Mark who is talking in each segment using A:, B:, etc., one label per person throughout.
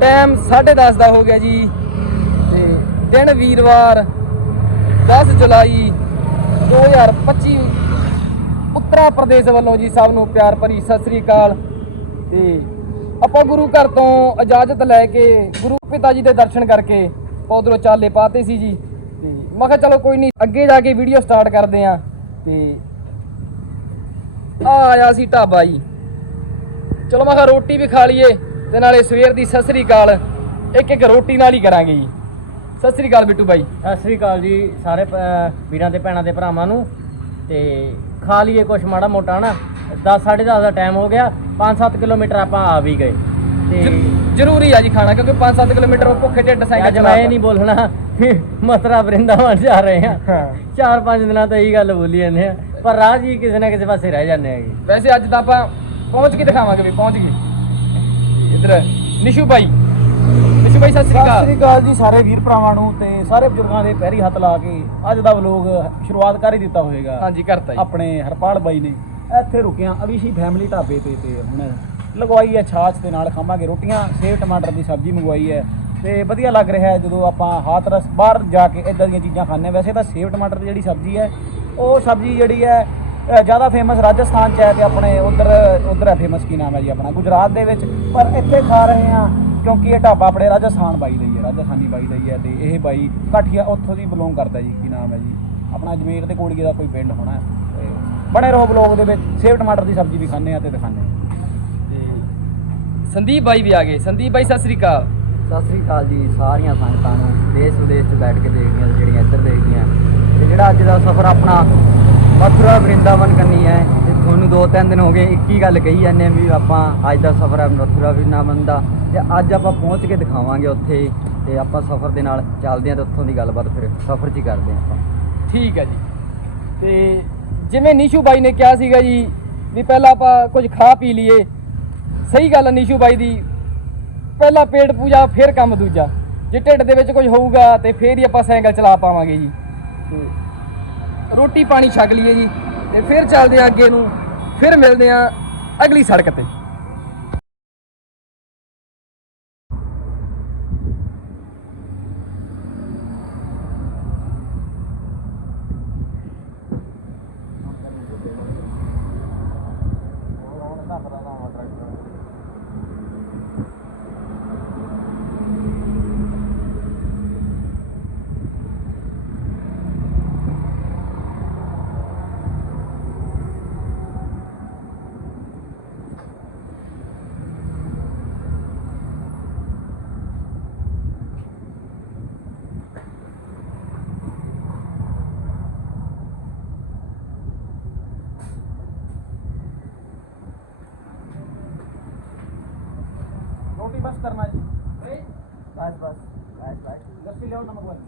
A: Time 10:30 ਦਾ ਹੋ ਗਿਆ ਜੀ। ਤੇ ਦਿਨ ਵੀਰਵਾਰ 10 ਜੁਲਾਈ 2025 ਉੱਤਰਾ ਪ੍ਰਦੇਸ਼ ਵੱਲੋਂ ਜੀ ਸਭ ਨੂੰ ਪਿਆਰ ਭਰੀ ਸਤਿ ਸ੍ਰੀ ਅਕਾਲ। ਤੇ ਆਪਾਂ ਗੁਰੂ ਘਰ ਤੋਂ ਇਜਾਜ਼ਤ ਲੈ ਕੇ ਗੁਰੂ ਪਿਤਾ ਜੀ ਦੇ ਦਰਸ਼ਨ ਕਰਕੇ ਉਧਰੋਂ ਚਾਲੇ ਪਾਤੇ ਸੀ ਜੀ। ਤੇ ਮੈਂ ਕਿਹਾ ਚਲੋ ਕੋਈ ਨਹੀਂ, ਅੱਗੇ ਜਾ ਕੇ ਵੀਡੀਓ ਸਟਾਰਟ ਕਰਦੇ ਆਂ ਤੇ ਆ ਆਇਆ ਸੀ ਢਾਬਾ ਜੀ। ਚਲੋ ਮੈਂ ਕਿਹਾ ਰੋਟੀ ਵੀ ਖਾ ਲਈਏ। ਤੇ ਨਾਲੇ ਸਵੇਰ ਦੀ ਸਤਿ ਸ੍ਰੀ ਅਕਾਲ ਇੱਕ ਇੱਕ ਰੋਟੀ ਨਾਲ ਹੀ ਕਰਾਂਗੇ ਜੀ। ਸਤਿ ਸ੍ਰੀ ਅਕਾਲ ਬਿੱਟੂ ਬਾਈ।
B: ਸਤਿ ਸ੍ਰੀ ਅਕਾਲ ਜੀ ਸਾਰੇ ਵੀਰਾਂ ਤੇ ਭੈਣਾਂ ਦੇ ਭਰਾਵਾਂ ਨੂੰ। ਤੇ ਖਾ ਲਈਏ ਕੁਛ ਮਾੜਾ ਮੋਟਾ ਨਾ। 10 10:30 ਦਾ ਟਾਈਮ ਹੋ ਗਿਆ। 5-7 ਕਿਲੋਮੀਟਰ ਆਪਾਂ ਆ ਵੀ ਗਏ। ਤੇ
A: ਜ- ਜ਼ਰੂਰੀ ਆ ਜੀ ਖਾਣਾ ਕਿਉਂਕਿ 5-7 ਕਿਲੋਮੀਟਰ ਉਹ ਭੁੱਖੇ ਢਿੱਡ ਸਾਈਕਲ
B: ਅੱਜ ਮੈਂ ਇਹ ਨਹੀਂ ਬੋਲਣਾ ਮਥੁਰਾ ਵਰਿੰਦਾਵਨ ਜਾ ਰਹੇ ਆ ਚਾਰ ਪੰਜ ਦਿਨਾਂ ਤੋਂ ਇਹੀ ਗੱਲ ਬੋਲੀ ਜਾਂਦੇ ਆ ਪਰ ਰਾਹ ਜੀ ਕਿਸੇ ਨਾ ਕਿਸੇ ਪਾਸੇ ਰਹਿ ਜਾਂਦੇ ਹੈਗੇ।
A: ਵੈਸੇ ਅੱਜ ਤਾਂ ਆਪਾਂ ਪਹੁੰਚ ਕੇ ਦਿਖਾਵਾਂਗੇ ਵੀ ਪਹੁੰਚ ਗਏ। ਇਧਰ ਨਿਸ਼ੂ ਬਾਈ। ਨਿਸ਼ੂ ਬਾਈ ਸਤਿ ਸ੍ਰੀ
C: ਸਤਿ
A: ਅਕਾਲ।
C: ਸ੍ਰੀ ਅਕਾਲ ਜੀ ਸਾਰੇ ਵੀਰ ਭਰਾਵਾਂ ਨੂੰ ਤੇ ਸਾਰੇ ਬਜ਼ੁਰਗਾਂ ਦੇ ਪੈਰੀ ਹੱਥ ਲਾ ਕੇ ਅੱਜ ਦਾ ਵਲੋਗ ਸ਼ੁਰੂਆਤ ਕਰ ਹੀ ਦਿੱਤਾ ਹੋਏਗਾ।
A: ਹਾਂਜੀ ਕਰਤਾ ਜੀ।
C: ਆਪਣੇ ਹਰਪਾਲ ਬਾਈ ਨੇ। ਇੱਥੇ ਰੁਕਿਆ ਅਵਿਸ਼ੀ ਫੈਮਿਲੀ ਢਾਬੇ ਤੇ ਤੇ ਹੁਣ ਲਗਵਾਈ ਹੈ ਛਾਛ ਦੇ ਨਾਲ ਖਾਵਾਂਗੇ ਰੋਟੀਆਂ ਸੇਵ ਟਮਾਟਰ ਦੀ ਸਬਜ਼ੀ ਮੰਗਵਾਈ ਹੈ ਤੇ ਵਧੀਆ ਲੱਗ ਰਿਹਾ ਹੈ ਜਦੋਂ ਆਪਾਂ ਹਾਥਰਸ ਬਾਹਰ ਜਾ ਕੇ ਇਦਾਂ ਦੀਆਂ ਚੀਜ਼ਾਂ ਖਾਂਦੇ ਹਾਂ। ਵੈਸੇ ਤਾਂ ਸੇਵ ਟਮਾਟਰ ਦੀ ਜਿਹੜੀ ਸਬਜ਼ੀ ਹੈ ਉਹ ਸਬਜ਼ੀ ਜਿਹੜੀ ਹੈ ਜ਼ਿਆਦਾ ਫੇਮਸ ਰਾਜਸਥਾਨ ਚ ਹੈ ਤੇ ਆਪਣੇ ਉਧਰ ਉਧਰ ਹੈ ਫੇਮਸ ਕੀ ਨਾਮ ਹੈ ਜੀ ਆਪਣਾ? ਗੁਜਰਾਤ ਦੇ ਵਿੱਚ ਪਰ ਇੱਥੇ ਖਾ ਰਹੇ ਹਾਂ ਕਿਉਂਕਿ ਇਹ ਢਾਬਾ ਆਪਣੇ ਰਾਜਸਥਾਨ ਬਾਈ ਦਾ ਹੀ ਹੈ ਰਾਜਸਥਾਨੀ ਬਾਈ ਦਾ ਹੀ ਹੈ ਤੇ ਇਹ ਬਾਈ ਕਾਠੀਆ ਉੱਥੋਂ ਦੀ ਬਿਲੋਂਗ ਕਰਦਾ ਜੀ ਕੀ ਨਾਮ ਹੈ ਜੀ? ਆਪਣਾ ਅਜਮੇਰ ਦੇ ਕੋਲ ਦਾ ਕੋਈ ਪਿੰਡ ਹੋਣਾ। ਤੇ ਬਣੇ ਰਹੋ ਬਲੌਗ ਦੇ ਵਿੱਚ ਸੇਵ ਟਮਾਟਰ ਦੀ ਸਬਜ਼ੀ ਵੀ ਖਾਂਦੇ ਆ ਤੇ ਦਿਖਾਉਂਦੇ ਹਾਂ।
A: ਤੇ ਸੰਦੀਪ ਬਾਈ ਵੀ ਆ ਗਏ। ਸੰਦੀਪ ਬਾਈ ਸਤਿ ਸ੍ਰੀ ਅਕਾਲ।
B: ਸਤਿ ਸ੍ਰੀ ਅਕਾਲ ਜੀ ਸਾਰੀਆਂ ਸੰਗਤਾਂ ਨੂੰ ਦੇਸ਼ ਵਿਦੇਸ਼ 'ਚ ਬੈਠ ਕੇ ਦੇਖਦੀਆਂ ਜਿਹੜੀਆਂ ਇੱਧਰ ਦੇਖਦੀਆਂ ਤੇ ਜਿਹੜਾ ਅੱਜ ਦਾ ਸਫ਼ਰ ਆਪਣਾ ਮਥੁਰਾ ਵਰਿੰਦਾਵਨ ਕਰਨੀ ਹੈ ਤੇ ਤੁਹਾਨੂੰ ਦੋ ਤਿੰਨ ਦਿਨ ਹੋ ਗਏ ਇੱਕ ਹੀ ਗੱਲ ਕਹੀ ਜਾਂਦੇ ਆ ਵੀ ਆਪਾਂ ਅੱਜ ਦਾ ਸਫ਼ਰ ਹੈ ਮਥੁਰਾ ਵਰਿੰਦਾਵਨ ਦਾ ਤੇ ਅੱਜ ਆਪਾਂ ਪਹੁੰਚ ਕੇ ਦਿਖਾਵਾਂਗੇ ਉੱਥੇ ਤੇ ਆਪਾਂ ਸਫ਼ਰ ਦੇ ਨਾਲ ਚੱਲਦੇ ਹਾਂ ਤੇ ਉੱਥੋਂ ਦੀ ਗੱਲਬਾਤ ਫਿਰ ਸਫ਼ਰ 'ਚ ਹੀ ਕਰਦੇ ਹਾਂ ਆਪਾਂ।
A: ਠੀਕ ਹੈ ਜੀ। ਤੇ ਜਿਵੇਂ ਨਿਸ਼ੂ ਬਾਈ ਨੇ ਕਿਹਾ ਸੀਗਾ ਜੀ ਵੀ ਪਹਿਲਾਂ ਆਪਾਂ ਕੁਝ ਖਾ ਪੀ ਲਈਏ, ਸਹੀ ਗੱਲ ਹੈ ਨਿਸ਼ੂ ਬਾਈ ਦੀ। ਪਹਿਲਾਂ ਪੇਟ ਪੂਜਾ, ਫਿਰ ਕੰਮ ਦੂਜਾ। ਜੇ ਢਿੱਡ ਦੇ ਵਿੱਚ ਕੁਝ ਹੋਊਗਾ ਤੇ ਫੇਰ ਹੀ ਆਪਾਂ ਸਾਈਕਲ ਚਲਾ ਪਾਵਾਂਗੇ ਜੀ। ਤੇ ਰੋਟੀ ਪਾਣੀ ਛਕ ਲਈਏ ਜੀ ਤੇ ਫਿਰ ਚੱਲਦੇ ਆ ਅੱਗੇ ਨੂੰ, ਫਿਰ ਮਿਲਦੇ ਆ ਅਗਲੀ ਸੜਕ ਤੇ।
C: ਰੋਟੀ ਬਸ ਕਰਨਾ ਜੀ ਬਸ ਬਸ ਬਸ ਬਸ ਲੱਸੀ ਲਿਆਓ ਨਮਕ ਵਾਲੀ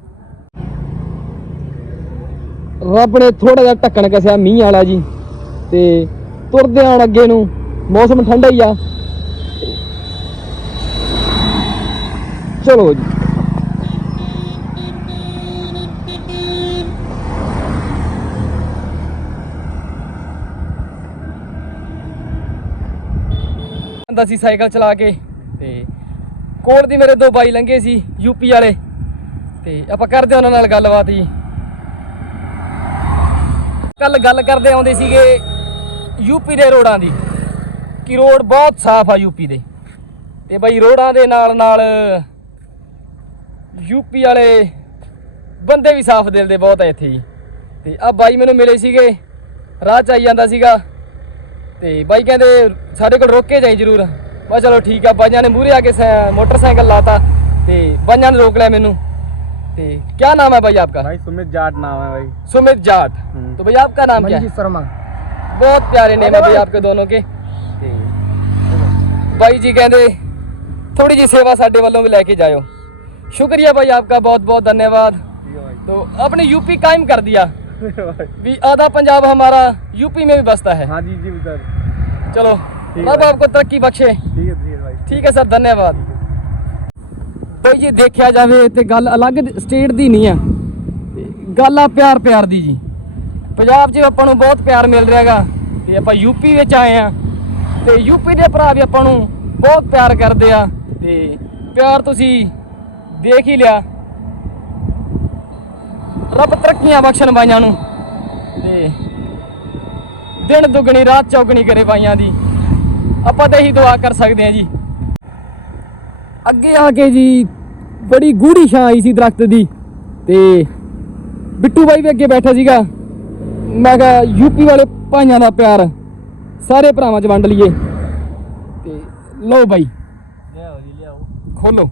A: ਰੱਬ ਨੇ ਥੋੜਾ ਜਿਹਾ ਢੱਕਣ ਕਸਿਆ ਮੀਂਹ ਵਾਲਾ ਜੀ ਤੇ ਤੁਰਦੇ ਆਣ ਅੱਗੇ ਨੂੰ ਮੌਸਮ ਠੰਡਾ ਹੀ ਆ ਚਲੋ ਜੀ ਹੁੰਦਾ ਸੀ ਸਾਈਕਲ ਚਲਾ ਕੇ ਤੇ ਕੋਲ ਦੀ ਮੇਰੇ ਦੋ ਬਾਈ ਲੰਘੇ ਸੀ, ਯੂਪੀ ਵਾਲੇ। ਤੇ ਆਪਾਂ ਕਰਦੇ ਉਹਨਾਂ ਨਾਲ ਗੱਲਬਾਤ ਜੀ। ਕੱਲ ਗੱਲ ਕਰਦੇ ਆਉਂਦੇ ਸੀਗੇ ਯੂਪੀ ਦੇ ਰੋਡਾਂ ਦੀ, ਕਿ ਰੋਡ ਬਹੁਤ ਸਾਫ਼ ਆ ਯੂਪੀ ਦੇ। ਤੇ ਬਾਈ ਰੋਡਾਂ ਦੇ ਨਾਲ ਨਾਲ ਯੂਪੀ ਵਾਲੇ ਬੰਦੇ ਵੀ ਸਾਫ਼ ਦਿਲ ਦੇ ਬਹੁਤ ਆ ਇੱਥੇ ਜੀ। ਤੇ ਆ ਬਾਈ ਮੈਨੂੰ ਮਿਲੇ ਸੀਗੇ, ਰਾਹ ਚ ਆਈ ਜਾਂਦਾ ਸੀਗਾ। ਤੇ ਬਾਈ ਕਹਿੰਦੇ, ਸਾਡੇ ਕੋਲ ਰੋਕ ਕੇ ਜਾਈ ਜ਼ਰੂਰ। ਮੈਂ ਕਿਹਾ ਚਲੋ ਠੀਕ ਆ ਬਾਈਆਂ ਨੇ ਮੂਹਰੇ ਆ ਕੇ ਸੈ- ਮੋਟਰਸਾਈਕਲ ਲਾਤਾ ਤੇ ਬਾਈਆਂ ਨੇ ਰੋਕ ਲਿਆ ਮੈਨੂੰ ਤੇ ਕੀ ਨਾਮ ਹੈ भाई आपका
C: भाई सुमित जाट नाम है भाई
A: सुमित जाट
C: हम्म।
A: तो भैया आपका नाम क्या है
C: शर्मा
A: बहुत प्यारे नेम है भाई आपके दोनों के ਤੇ ਬਾਈ ਜੀ ਕਹਿੰਦੇ ਥੋੜੀ ਜੀ ਸੇਵਾ ਸਾਡੇ ਵੱਲੋਂ ਵੀ ਲੈ ਕੇ ਜਾਇਓ शुक्रिया भाई आपका बहुत बहुत धन्यवाद तो अपने यूपी कायम कर दिया भी आधा पंजाब हमारा यूपी में भी बसता है
C: हाँ जी जी सर
A: चलो
C: ठीक है
A: रब आपको तरक्की बख्शे
C: ठीक है ठीक है भाई
A: ਠੀਕ ਹੈ ਸਰ ਧੰਨਵਾਦ ਬਈ ਜੇ ਦੇਖਿਆ ਜਾਵੇ ਤੇ ਗੱਲ ਅਲੱਗ ਸਟੇਟ ਦੀ ਨਹੀਂ ਆ ਤੇ ਗੱਲ ਆ ਪਿਆਰ ਪਿਆਰ ਦੀ ਜੀ ਪੰਜਾਬ 'ਚ ਆਪਾਂ ਨੂੰ ਬਹੁਤ ਪਿਆਰ ਮਿਲ ਰਿਹਾਗਾ ਤੇ ਆਪਾਂ ਯੂਪੀ ਵਿੱਚ ਆਏ ਆ ਤੇ ਯੂਪੀ ਦੇ ਭਰਾ ਵੀ ਆਪਾਂ ਨੂੰ ਬਹੁਤ ਪਿਆਰ ਕਰਦੇ ਆ ਤੇ ਪਿਆਰ ਤੁਸੀਂ ਦੇਖ ਹੀ ਲਿਆ ਰੱਬ ਤਰੱਕੀਆਂ ਬਖਸ਼ਣ ਬਾਈਆਂ ਨੂੰ ਤੇ ਦਿਨ ਦੁੱਗਣੀ ਰਾਤ ਚੌਗਣੀ ਕਰੇ ਬਾਈਆਂ ਦੀ ਆਪਾਂ ਤਾਂ ਇਹੀ ਦੁਆ ਕਰ ਸਕਦੇ ਹਾਂ ਜੀ। ਅੱਗੇ ਆ ਕੇ ਜੀ ਬੜੀ ਗੂੜੀ ਛਾਂ ਆਈ ਸੀ ਦਰਖਤ ਦੀ ਤੇ ਬਿੱਟੂ ਬਾਈ ਵੀ ਅੱਗੇ ਬੈਠਾ ਸੀਗਾ। ਮੈਂ ਕਿਹਾ ਯੂਪੀ ਵਾਲੇ ਭਾਈਆਂ ਦਾ ਪਿਆਰ ਸਾਰੇ ਭਰਾਵਾਂ 'ਚ ਵੰਡ ਲਈਏ। ਤੇ ਲਓ ਬਾਈ
B: ਲਿਆਓ ਜੀ ਲਿਆਓ।
A: ਖੋਲੋ।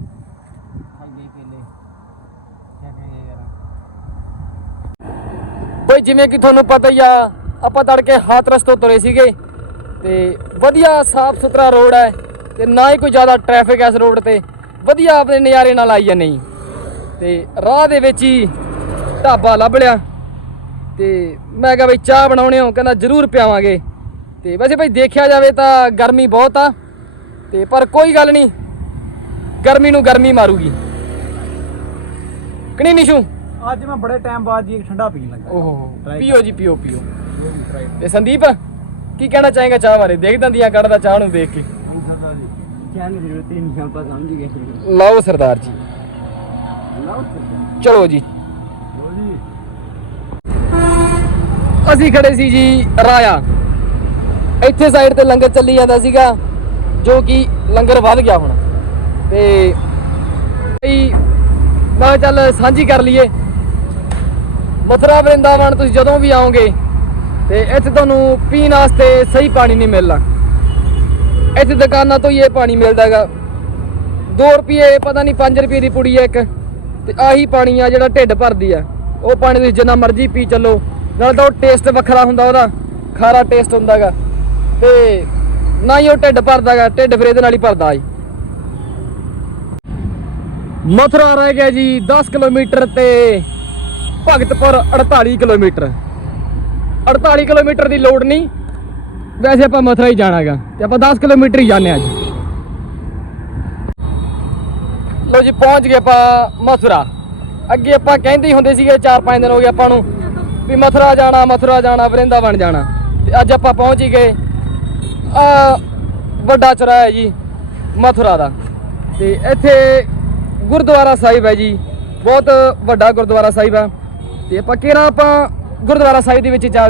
A: ਬਈ ਜਿਵੇਂ ਕਿ ਤੁਹਾਨੂੰ ਪਤਾ ਹੀ ਆ ਆਪਾਂ ਤੜਕੇ ਹਾਥ ਰਸਤੋਂ ਤੁਰੇ ਸੀਗੇ। ਤੇ ਵਧੀਆ ਸਾਫ਼ ਸੁਥਰਾ ਰੋਡ ਹੈ ਤੇ ਨਾ ਹੀ ਕੋਈ ਜ਼ਿਆਦਾ ਟ੍ਰੈਫਿਕ ਐ ਇਸ ਰੋਡ ਤੇ। ਵਧੀਆ ਆਪਣੇ ਨਜ਼ਾਰੇ ਨਾਲ ਆਈ ਜਾਂਦੇ ਤੇ ਰਾਹ ਦੇ ਵਿੱਚ ਹੀ ਢਾਬਾ ਲੱਭ ਲਿਆ। ਤੇ ਮੈਂ ਕਿਹਾ ਬਈ ਚਾਹ ਬਣਾਉਣੇ ਹੋ ਕਹਿੰਦਾ ਜ਼ਰੂਰ ਪਿਆਵਾਂਗੇ। ਤੇ ਵੈਸੇ ਬਈ ਦੇਖਿਆ ਜਾਵੇ ਤਾਂ ਗਰਮੀ ਬਹੁਤ ਆ। ਤੇ ਪਰ ਕੋਈ ਗੱਲ ਨਹੀਂ ਗਰਮੀ ਨੂੰ ਗਰਮੀ ਮਾਰੂਗੀ। ਕਣੀ ਨਿਸ਼ੂ?
C: ਅੱਜ ਮੈਂ ਬੜੇ ਟਾਈਮ ਬਾਅਦ ਜੀ ਇੱਕ ਠੰਡਾ ਪੀਣ ਲੱਗਾ।
A: ਓਹੋ ਪੀਓ ਜੀ ਪੀਓ ਪੀਓ। ਤੇ ਸੰਦੀਪ? ਕੀ ਕਹਿਣਾ ਚਾਹੇਗਾ ਚਾਹ ਬਾਰੇ? ਦੇਖ ਦੰਦੀਆਂ ਕੱਢਦਾ ਚਾਹ ਨੂੰ ਦੇਖ ਕੇ। ਲਓ ਸਰਦਾਰ ਜੀ। ਚਲੋ ਜੀ। ਅਸੀਂ ਖੜੇ ਸੀ ਜੀ ਰਾਇਆ। ਇੱਥੇ ਸਾਈਡ ਤੇ ਲੰਗਰ ਚੱਲੀ ਜਾਂਦਾ ਸੀਗਾ, ਜੋ ਕਿ ਲੰਗਰ ਵੱਧ ਗਿਆ ਹੁਣ। ਤੇ ਬਈ, ਮੈਂ ਚੱਲ ਸਾਂਝੀ ਕਰ ਲਈਏ। ਮਥੁਰਾ ਵਰਿੰਦਾਵਨ, ਤੁਸੀਂ ਜਦੋਂ ਵੀ ਆਓਗੇ ਤੇ ਇੱਥੇ ਤੁਹਾਨੂੰ ਪੀਣ ਵਾਸਤੇ ਸਹੀ ਪਾਣੀ ਨਹੀਂ ਮਿਲਣਾ। ਇੱਥੇ ਦੁਕਾਨਾਂ ਤੋਂ ਹੀ ਇਹ ਪਾਣੀ ਮਿਲਦਾ ਹੈਗਾ। 2 ਰੁਪਏ, ਪਤਾ ਨਹੀਂ 5 ਰੁਪਏ ਦੀ ਪੁੜੀ ਹੈ ਇੱਕ। ਤੇ ਆਹੀ ਪਾਣੀ ਆ ਜਿਹੜਾ ਢਿੱਡ ਭਰਦੀ ਆ। ਉਹ ਪਾਣੀ ਤੁਸੀਂ ਜਿੰਨਾ ਮਰਜ਼ੀ ਪੀ ਚੱਲੋ। ਨਾਲ ਤਾਂ ਉਹ ਟੇਸਟ ਵੱਖਰਾ ਹੁੰਦਾ ਉਹਦਾ। ਖਾਰਾ ਟੇਸਟ ਹੁੰਦਾਗਾ ਤੇ ਨਾ ਹੀ ਉਹ ਢਿੱਡ ਭਰਦਾਗਾ ਢਿੱਡ ਫਿਰ ਇਹਦੇ ਨਾਲ ਹੀ ਭਰਦਾ ਜੀ ਮਥੁਰਾ ਰਹਿ ਗਿਆ ਜੀ 10 ਕਿਲੋਮੀਟਰ ਤੇ ਭਗਤਪੁਰ 48 ਕਿਲੋਮੀਟਰ। 48 ਕਿਲੋਮੀਟਰ ਦੀ ਲੋਡ ਨਹੀਂ। ਵੈਸੇ ਆਪਾਂ ਮਥੁਰਾ ਹੀ ਜਾਣਾਗਾ ਤੇ ਆਪਾਂ 10 ਕਿਲੋਮੀਟਰ ਹੀ ਜਾਂਦੇ ਅੱਜ। ਲੋ ਜੀ, ਪਹੁੰਚ ਗਏ ਆਪਾਂ ਮਥੁਰਾ। ਅੱਗੇ ਆਪਾਂ ਕਹਿੰਦੇ ਹੀ ਹੁੰਦੇ ਸੀਗੇ 4-5 ਦਿਨ ਹੋ ਗਏ ਆਪਾਂ ਨੂੰ ਵੀ ਮਥੁਰਾ ਜਾਣਾ ਮਥੁਰਾ ਜਾਣਾ, ਵਰਿੰਦਾਵਨ ਜਾਣਾ। ਤੇ ਅੱਜ ਆਪਾਂ ਪਹੁੰਚ ਹੀ ਗਏ। ਆ, ਵੱਡਾ ਚੁਰਾਹਾ ਹੈ ਜੀ, ਮਥੁਰਾ ਦਾ। ਤੇ ਇੱਥੇ ਗੁਰਦੁਆਰਾ ਸਾਹਿਬ ਹੈ ਜੀ, ਬਹੁਤ ਵੱਡਾ ਗੁਰਦੁਆਰਾ ਸਾਹਿਬ ਆ। ਤੇ ਆਪਾਂ ਕਿਹੜਾ ਆਪਾਂ ਗੁਰਦੁਆਰਾ ਸਾਹਿਬ ਦੇ ਵਿੱਚ ਜਾ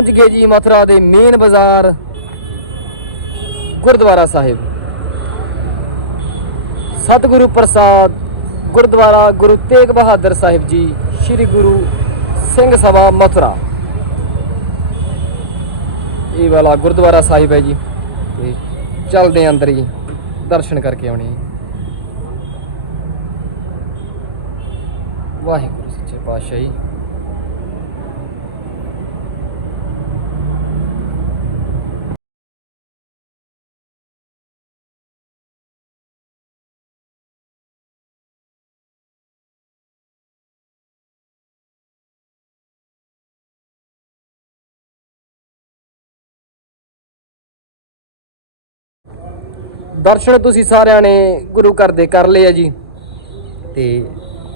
A: ਪਹੁੰਚ ਗਏ ਜੀ ਮਥੁਰਾ ਦੇ ਮੇਨ ਬਾਜ਼ਾਰ, ਗੁਰਦੁਆਰਾ ਸਾਹਿਬ। ਸਤਿਗੁਰੂ ਪ੍ਰਸਾਦ, ਗੁਰਦੁਆਰਾ ਗੁਰੂ ਤੇਗ ਬਹਾਦਰ ਸਾਹਿਬ ਜੀ, ਸ੍ਰੀ ਗੁਰੂ ਸਿੰਘ ਸਭਾ ਮਥੁਰਾ। ਇਹ ਵਾਲਾ ਗੁਰਦੁਆਰਾ ਸਾਹਿਬ ਹੈ ਜੀ। ਤੇ ਚੱਲਦੇ ਹਾਂ ਅੰਦਰ ਜੀ, ਦਰਸ਼ਨ ਕਰਕੇ ਆਉਣੇ ਵਾਹਿਗੁਰੂ ਸੱਚੇ ਪਾਤਸ਼ਾਹ ਜੀ। ਦਰਸ਼ਨ ਤੁਸੀਂ ਸਾਰਿਆਂ ਨੇ ਗੁਰੂ ਘਰ ਦੇ ਕਰ ਲਏ ਆ ਜੀ। ਤੇ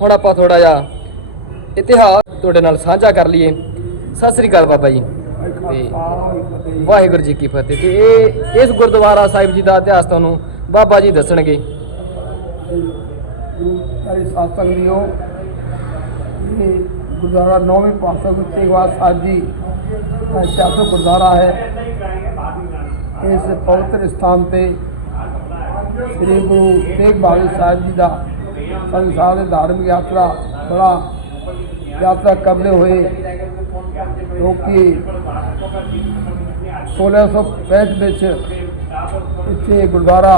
A: ਹੁਣ ਆਪਾਂ ਥੋੜਾ ਜਿਹਾ ਇਤਿਹਾਸ ਤੁਹਾਡੇ ਨਾਲ ਸਾਂਝਾ ਕਰ ਲਈਏ। ਸਤਿ ਸ੍ਰੀ ਅਕਾਲ ਬਾਬਾ ਜੀ। ਤੇ ਵਾਹਿਗੁਰੂ ਜੀ ਕੀ ਫਤਿਹ। ਤੇ ਇਹ ਇਸ ਗੁਰਦੁਆਰਾ ਸਾਹਿਬ ਜੀ ਦਾ ਇਤਿਹਾਸ ਤੁਹਾਨੂੰ ਬਾਬਾ ਜੀ ਦੱਸਣਗੇ।
D: ਨੌਵੇਂ ਪਾਤਸ਼ਾਹ ਜੀ ਦਾ ਗੁਰਦੁਆਰਾ ਹੈ। ਇਸ ਪਵਿੱਤਰ ਸਥਾਨ ਤੇ ਸ੍ਰੀ ਗੁਰੂ ਤੇਗ ਬਹਾਦਰ ਸਾਹਿਬ ਜੀ ਦਾ ਸੰਸਾਰ ਦੇ ਧਾਰਮਿਕ ਯਾਤਰਾ, ਬੜਾ ਯਾਤਰਾ ਕਰਨੇ ਹੋਏ ਜੋ ਕਿ 1665 ਵਿੱਚ ਇੱਥੇ ਗੁਰਦੁਆਰਾ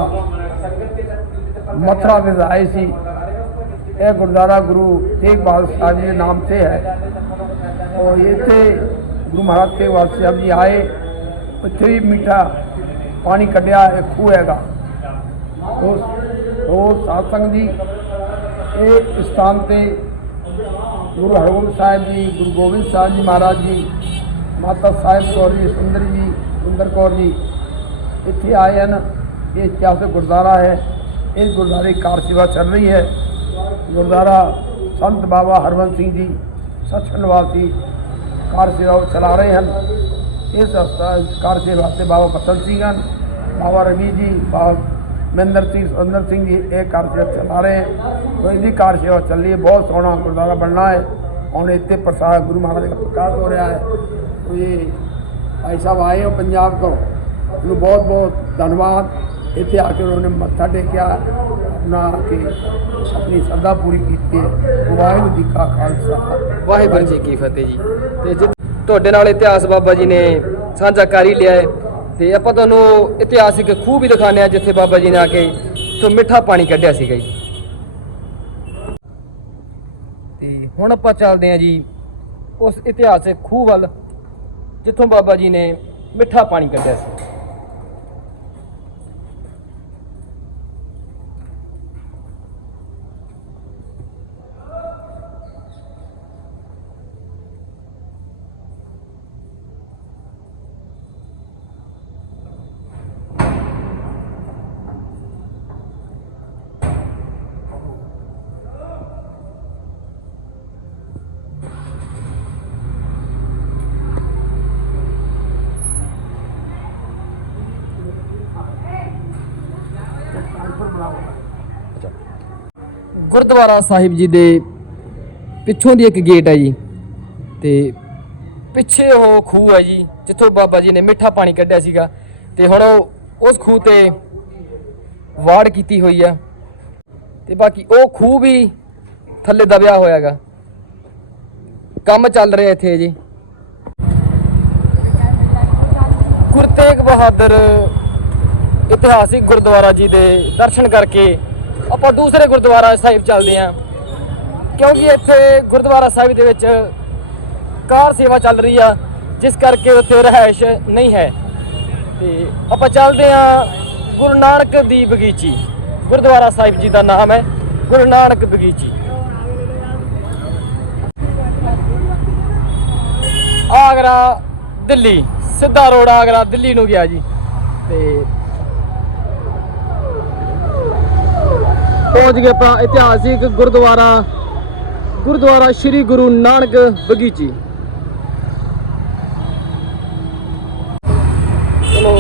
D: ਮਥੁਰਾ ਵਿੱਚ ਆਏ ਸੀ। ਇਹ ਗੁਰਦੁਆਰਾ ਗੁਰੂ ਤੇਗ ਬਹਾਦਰ ਸਾਹਿਬ ਜੀ ਦੇ ਨਾਮ ਤੇ ਹੈ। ਔਰ ਇੱਥੇ ਗੁਰੂ ਮਹਾਰਾਜ ਤੇਗ ਬਹਾਦਰ ਸਾਹਿਬ ਜੀ ਆਏ। ਉੱਥੇ ਵੀ ਮਿੱਠਾ ਪਾਣੀ ਕੱਢਿਆ, ਇਹ ਖੂਹ ਹੈਗਾ। ਉਹ ਉਹ ਸਾਧ ਸੰਗਤ ਜੀ ਇਹ ਸਥਾਨ ਤੇ ਗੁਰੂ ਹਰਗੋਬਿੰਦ ਸਾਹਿਬ ਜੀ, ਗੁਰੂ ਗੋਬਿੰਦ ਸਾਹਿਬ ਜੀ ਮਹਾਰਾਜ ਜੀ, ਮਾਤਾ ਸਾਹਿਬ ਕੌਰ ਜੀ, ਸੁੰਦਰ ਜੀ, ਸੁੰਦਰ ਕੌਰ ਜੀ ਇੱਥੇ ਆਏ ਹਨ। ਇਹ ਇਤਿਹਾਸਕ ਗੁਰਦੁਆਰਾ ਹੈ। ਇਸ ਗੁਰਦੁਆਰੇ ਕਾਰ ਸੇਵਾ ਚੱਲ ਰਹੀ ਹੈ। ਗੁਰਦੁਆਰਾ ਸੰਤ ਬਾਬਾ ਹਰਵੰਤ ਸਿੰਘ ਜੀ, ਸੱਚ ਨਿਵਾਸੀ ਕਾਰ ਸੇਵਾ ਚਲਾ ਰਹੇ ਹਨ। ਇਸ ਹਸਤਾ ਕਾਰ ਸੇਵਾ ਤੇ ਬਾਬਾ ਬਸੰਤ ਸਿੰਘ ਹਨ, ਬਾਬਾ ਰਵੀ ਜੀ, ਬਾਬਾ ਮਹਿੰਦਰ ਸਿੰਘ ਸੁੰਦਰ ਸਿੰਘ ਜੀ, ਇਹ ਕਾਰ ਸੇਵਾ ਚਲਾ ਰਹੇ ਹਨ ਇਹਦੀ ਕਾਰ ਸੇਵਾ ਚੱਲ ਰਹੀ ਹੈ, ਬਹੁਤ ਸੋਹਣਾ ਗੁਰਦੁਆਰਾ ਬਣਨਾ ਹੈ। ਹੁਣ ਇੱਥੇ ਪ੍ਰਸਾਦ ਗੁਰੂ ਮਹਾਰਾਜ ਦਾ ਪ੍ਰਕਾਸ਼ ਹੋ ਰਿਹਾ ਹੈ। ਤੋ ਇਹ ਭਾਈ ਸਾਹਿਬ ਆਏ ਹੋ ਪੰਜਾਬ ਤੋਂ, ਉਹਨੂੰ ਬਹੁਤ ਬਹੁਤ ਧੰਨਵਾਦ। ਇੱਥੇ ਆ ਕੇ ਉਹਨਾਂ ਨੇ ਮੱਥਾ ਟੇਕਿਆ, ਆਪਣਾ ਕਿ ਆਪਣੀ ਸਰਦਾ ਪੂਰੀ ਕੀਤੀ ਹੈ। ਵਾਹਿਗੁਰੂ ਜੀ ਕਾ ਖਾਲਸਾ।
A: ਵਾਹਿਗੁਰੂ ਜੀ ਕੀ ਫਤਿਹ ਜੀ। ਤੇ ਜਿ- ਤੁਹਾਡੇ ਨਾਲ ਇਤਿਹਾਸ ਬਾਬਾ ਜੀ ਨੇ ਸਾਂਝਾ ਕਰ ਹੀ ਲਿਆ ਹੈ। ਤੇ ਆਪਾਂ ਤੁਹਾਨੂੰ ਇਤਿਹਾਸਿਕ ਖੂਹ ਵੀ ਦਿਖਾਉਂਦੇ ਆ ਜਿੱਥੇ ਬਾਬਾ ਜੀ ਨੇ ਆ ਕੇ ਤੋਂ ਮਿੱਠਾ ਪਾਣੀ ਕੱਢਿਆ ਸੀਗਾ ਜੀ। ਤੇ ਹੁਣ ਆਪਾਂ ਚੱਲਦੇ ਆ ਜੀ ਉਸ ਇਤਿਹਾਸਿਕ ਖੂਹ ਵੱਲ, ਜਿੱਥੋਂ ਬਾਬਾ ਜੀ ਨੇ ਮਿੱਠਾ ਪਾਣੀ ਕੱਢਿਆ ਸੀ। ਗੁਰਦੁਆਰਾ ਸਾਹਿਬ ਜੀ ਦੇ ਪਿੱਛੋਂ ਦੀ ਇੱਕ ਗੇਟ ਹੈ ਜੀ। ਤੇ ਪਿੱਛੇ ਉਹ ਖੂਹ ਹੈ ਜੀ, ਜਿੱਥੋਂ ਬਾਬਾ ਜੀ ਨੇ ਮਿੱਠਾ ਪਾਣੀ ਕੱਢਿਆ ਸੀਗਾ। ਤੇ ਹੁਣ ਉਹ ਉਸ ਖੂਹ ਤੇ ਵਾੜ ਕੀਤੀ ਹੋਈ ਆ। ਤੇ ਬਾਕੀ ਉਹ ਖੂਹ ਵੀ ਥੱਲੇ ਦਬਿਆ ਹੋਇਆ ਹੈਗਾ। ਕੰਮ ਚੱਲ ਰਿਹਾ ਇੱਥੇ ਜੀ। ਗੁਰੂ ਤੇਗ ਬਹਾਦਰ ਇਤਿਹਾਸਿਕ ਗੁਰਦੁਆਰਾ ਜੀ ਦੇ ਦਰਸ਼ਨ ਕਰਕੇ ਆਪਾਂ ਦੂਸਰੇ ਗੁਰਦੁਆਰਾ ਸਾਹਿਬ ਚੱਲਦੇ ਆਂ ਕਿਉਂਕਿ ਇੱਥੇ ਗੁਰਦੁਆਰਾ ਸਾਹਿਬ ਦੇ ਵਿੱਚ ਕਾਰ ਸੇਵਾ ਚੱਲ ਰਹੀ ਆ, ਜਿਸ ਕਰਕੇ ਉੱਥੇ ਰਹਿائش ਨਹੀਂ ਹੈ। ਤੇ ਆਪਾਂ ਚੱਲਦੇ ਆਂ ਗੁਰੂ ਨਾਨਕ ਦੀ ਬਗੀਚੀ। ਗੁਰਦੁਆਰਾ ਸਾਹਿਬ ਜੀ ਦਾ ਨਾਮ ਹੈ ਗੁਰੂ ਨਾਨਕ ਬਗੀਚੀ। ਆਗਰਾ ਦਿੱਲੀ, ਸਿੱਧਾ ਰੋਡ ਆਗਰਾ ਦਿੱਲੀ ਨੂੰ ਗਿਆ ਜੀ। ਤੇ ਪਹੁੰਚ ਗਏ ਆਪਾਂ ਇਤਿਹਾਸਿਕ ਗੁਰਦੁਆਰਾ ਗੁਰਦੁਆਰਾ ਸ੍ਰੀ ਗੁਰੂ ਨਾਨਕ ਬਗੀਚੀ। ਚਲੋ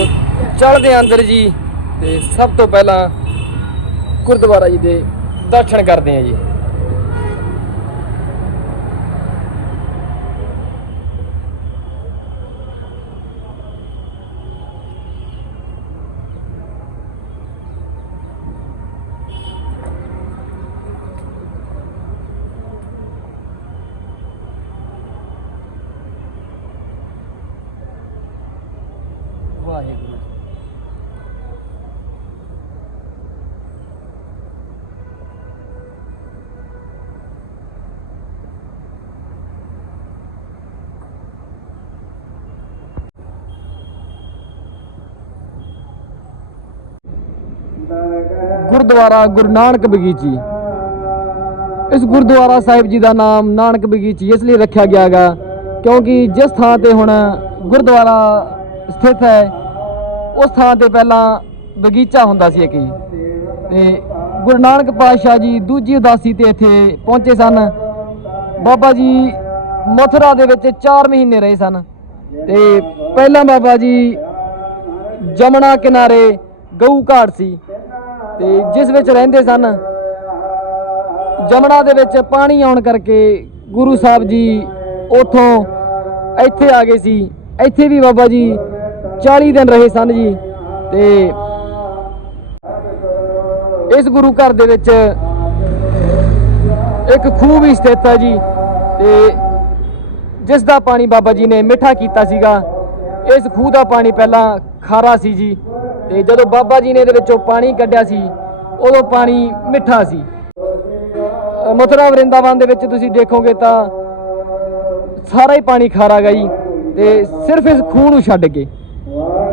A: ਚੜਦੇ ਹਾਂ ਅੰਦਰ ਜੀ, ਤੇ ਸਭ ਤੋਂ ਪਹਿਲਾਂ ਗੁਰਦੁਆਰਾ ਜੀ ਦੇ ਦਰਸ਼ਨ ਕਰਦੇ ਹਾਂ ਜੀ। ਵਾਹਿਗੁਰੂ ਗੁਰਦੁਆਰਾ ਗੁਰੂ ਨਾਨਕ ਬਗੀਚੀ। ਇਸ ਗੁਰਦੁਆਰਾ ਸਾਹਿਬ ਜੀ ਦਾ ਨਾਮ ਨਾਨਕ ਬਗੀਚੀ ਇਸ ਲਈ ਰੱਖਿਆ ਗਿਆ ਗਾ ਕਿਉਂਕਿ ਜਿਸ ਥਾਂ ਤੇ ਹੁਣ ਗੁਰਦੁਆਰਾ ਸਥਿਤ ਹੈ ਉਸ ਥਾਂ ਤੇ ਪਹਿਲਾਂ ਬਗੀਚਾ ਹੁੰਦਾ ਸੀ ਇੱਕ ਜੀ। ਤੇ ਗੁਰੂ ਨਾਨਕ ਪਾਤਸ਼ਾਹ ਜੀ ਦੂਜੀ ਉਦਾਸੀ ਤੇ ਇੱਥੇ ਪਹੁੰਚੇ ਸਨ। ਬਾਬਾ ਜੀ ਮਥੁਰਾ ਦੇ ਵਿੱਚ 4 ਮਹੀਨੇ ਰਹੇ ਸਨ। ਤੇ ਪਹਿਲਾਂ ਬਾਬਾ ਜੀ ਜਮਨਾ ਕਿਨਾਰੇ ਗਊ ਘਾਟ ਸੀ। ਤੇ ਜਿਸ ਵਿੱਚ ਰਹਿੰਦੇ ਸਨ, ਜਮਨਾ ਦੇ ਵਿੱਚ ਪਾਣੀ ਆਉਣ ਕਰਕੇ ਗੁਰੂ ਸਾਹਿਬ ਜੀ ਉਥੋਂ ਇੱਥੇ ਆ ਗਏ ਸੀ। ਇੱਥੇ ਵੀ ਬਾਬਾ ਜੀ 40 ਦਿਨ ਰਹੇ ਸਨ ਜੀ ਤੇ ਇਸ ਗੁਰੂ ਘਰ ਦੇ ਵਿੱਚ ਇੱਕ ਖੂਹ ਵੀ ਸਥਿਤ ਹੈ ਜੀ ਤੇ ਜਿਸ ਦਾ ਪਾਣੀ ਬਾਬਾ ਜੀ ਨੇ ਮਿੱਠਾ ਕੀਤਾ ਸੀਗਾ, ਇਸ ਖੂਹ ਦਾ ਪਾਣੀ ਪਹਿਲਾਂ ਖਾਰਾ ਸੀ ਜੀ ਤੇ ਜਦੋਂ ਬਾਬਾ ਜੀ ਨੇ ਇਹਦੇ ਵਿੱਚੋਂ ਪਾਣੀ ਕੱਢਿਆ ਸੀ, ਉਦੋਂ ਪਾਣੀ ਮਿੱਠਾ ਸੀ। ਮਥੁਰਾ ਵਰਿੰਦਾਵਨ ਦੇ ਵਿੱਚ ਤੁਸੀਂ ਦੇਖੋਗੇ ਤਾਂ ਸਾਰਾ ਹੀ ਪਾਣੀ ਖਾਰਾ ਗਾ ਜੀ ਤੇ ਸਿਰਫ ਇਸ ਖੂਹ ਨੂੰ ਛੱਡ ਕੇ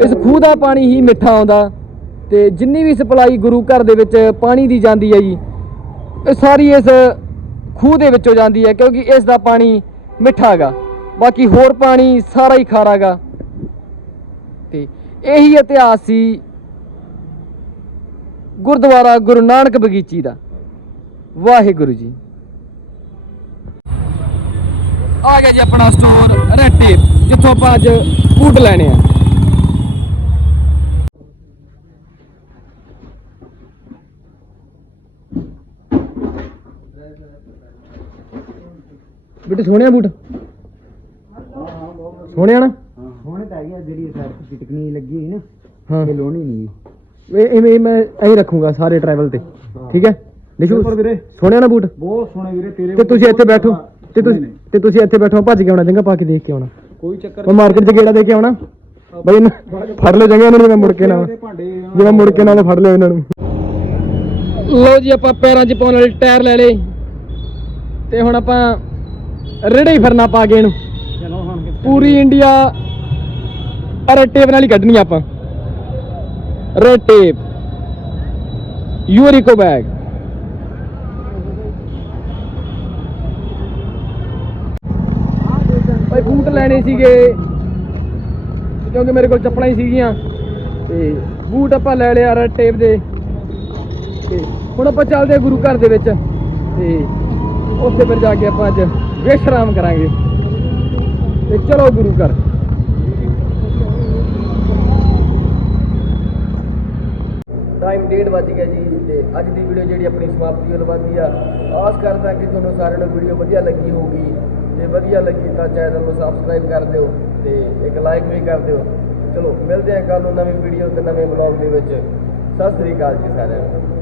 A: ਇਸ ਖੂਹ ਦਾ ਪਾਣੀ ਹੀ ਮਿੱਠਾ ਆਉਂਦਾ ਤੇ ਜਿੰਨੀ ਵੀ ਸਪਲਾਈ ਗੁਰੂ ਘਰ ਦੇ ਵਿੱਚ ਪਾਣੀ ਦੀ ਜਾਂਦੀ ਹੈ ਜੀ, ਇਹ ਸਾਰੀ ਇਸ ਖੂਹ ਦੇ ਵਿੱਚੋਂ ਜਾਂਦੀ ਹੈ ਕਿਉਂਕਿ ਇਸ ਦਾ ਪਾਣੀ ਮਿੱਠਾ ਹੈਗਾ। ਬਾਕੀ ਹੋਰ ਪਾਣੀ ਸਾਰਾ ਹੀ ਖਾਰਾ ਹੈਗਾ। ਤੇ ਇਹੀ ਇਤਿਹਾਸ ਸੀ ਗੁਰਦੁਆਰਾ ਗੁਰੂ ਨਾਨਕ ਬਗੀਚੀ ਦਾ। ਵਾਹਿਗੁਰੂ ਜੀ। ਆ ਗਿਆ ਜੀ ਆਪਣਾ ਸਟੋਰ ਰੈਟੇ, ਜਿੱਥੋਂ ਆਪਾਂ ਅੱਜ ਫੂਡ ਲੈਣੇ ਆ। ਬੇਟੇ ਸੋਹਣਿਆ ਬੂਟ? ਸੋਹਣਿਆ ਨਾ?
B: ਹੁਣ ਤਾਂ ਹੈਗੀ ਜਿਹੜੀ ਸਾਈਡ ਤੇ ਚਿਟਕਣੀ ਲੱਗੀ ਹੋਈ ਨਾ
A: ਹਾਂ।
B: ਲੋਣੀ ਨਹੀਂ
A: ਇਹ ਇਵੇਂ ਮੈਂ ਐਂ ਰੱਖੂੰਗਾ ਸਾਰੇ ਟਰੈਵਲ ਤੇ ਠੀਕ ਹੈ? ਨਿਸ਼ੂ
C: ਬਿਲਕੁਲ ਵੀਰੇ।
A: ਸੋਹਣਿਆ ਨਾ ਬੂਟ?
C: ਬਹੁਤ ਸੋਹਣੇ ਵੀਰੇ ਤੇਰੇ
A: ਤੇ ਤੁਸੀਂ ਇੱਥੇ ਬੈਠੋ ਤੇ ਤੁਸੀਂ ਤੇ ਤੁਸੀਂ ਇੱਥੇ ਬੈਠੋ ਭੱਜ ਕੇ ਆਉਣਾ ਚੰਗਾ ਪਾ ਕੇ ਦੇਖ ਕੇ ਆਉਣਾ।
C: ਕੋਈ ਚੱਕਰ
A: ਮੈਂ ਮਾਰਕੀਟ 'ਚ ਗੇੜਾ ਦੇ ਕੇ ਆਉਣਾ। ਬਈ ਇਹਨੂੰ ਫੜ ਲਿਓ ਚੰਗਾ ਇਹਨਾਂ ਨੂੰ ਮੈਂ ਮੁੜ ਕੇ ਨਾ
C: ਭਾਂਡੇ
A: ਜਿਵੇਂ ਮੁੜ ਕੇ ਨਾਲ ਫੜ ਲਿਓ ਇਹਨਾਂ ਨੂੰ। ਲੋ ਜੀ ਆਪਾਂ ਪੈਰਾਂ 'ਚ ਪਾਉਣ ਵਾਲੇ ਟਾਇਰ ਲੈ ਲਏ। ਤੇ ਹੁਣ ਆਪਾਂ ਰੇੜੇ ਹੀ ਫਿਰਨਾ ਪਾ ਕੇ ਇਹਨੂੰ।
C: ਚਲੋ ਹੁਣ ਕਿੱਥੇ
A: ਪੂਰੀ ਇੰਡੀਆ ਰੈਡ ਟੇਪ ਨਾਲ ਹੀ ਕੱਢਣੀ ਆਪਾਂ। ਰੈਡ ਟੇਪ ਯੂਰਿਕੋ ਬੈਗ ਭਾਈ ਬੂਟ ਲੈਣੇ ਸੀਗੇ। ਕਿਉਂਕਿ ਮੇਰੇ ਕੋਲ ਚੱਪਲਾਂ ਹੀ ਸੀਗੀਆਂ। ਤੇ ਬੂਟ ਆਪਾਂ ਲੈ ਲਿਆ ਰੈਡ ਟੇਪ ਦੇ। ਤੇ ਹੁਣ ਆਪਾਂ ਚੱਲਦੇ ਗੁਰੂ ਘਰ ਦੇ ਵਿੱਚ। ਤੇ ਉੱਥੇ ਫਿਰ ਜਾ ਕੇ ਆਪਾਂ ਅੱਜ ਵਿਸ਼ਰਾਮ ਕਰਾਂਗੇ। ਤੇ ਚਲੋ ਗੁਰੂ ਘਰ। ਟਾਈਮ 1:30 ਵੱਜ ਗਿਆ ਜੀ ਤੇ ਅੱਜ ਦੀ ਵੀਡੀਓ ਜਿਹੜੀ ਆਪਣੀ ਸਮਾਪਤੀ ਵੱਲ ਵੱਧਦੀ ਆ। ਆਸ ਕਰਦਾ ਕਿ ਤੁਹਾਨੂੰ ਸਾਰਿਆਂ ਨੂੰ ਵੀਡੀਓ ਵਧੀਆ ਲੱਗੀ ਹੋਊਗੀ। ਜੇ ਵਧੀਆ ਲੱਗੀ ਤਾਂ ਚੈਨਲ ਨੂੰ ਸਬਸਕ੍ਰਾਈਬ ਕਰ ਦਿਓ ਤੇ ਇੱਕ ਲਾਈਕ ਵੀ ਕਰ ਦਿਓ। ਚਲੋ, ਮਿਲਦੇ ਹਾਂ ਕੱਲ ਨੂੰ ਨਵੀਂ ਵੀਡੀਓ ਤੇ ਨਵੇਂ ਬਲੌਗ ਦੇ ਵਿੱਚ। ਸਤਿ ਸ੍ਰੀ ਅਕਾਲ ਜੀ ਸਾਰਿਆਂ ਨੂੰ।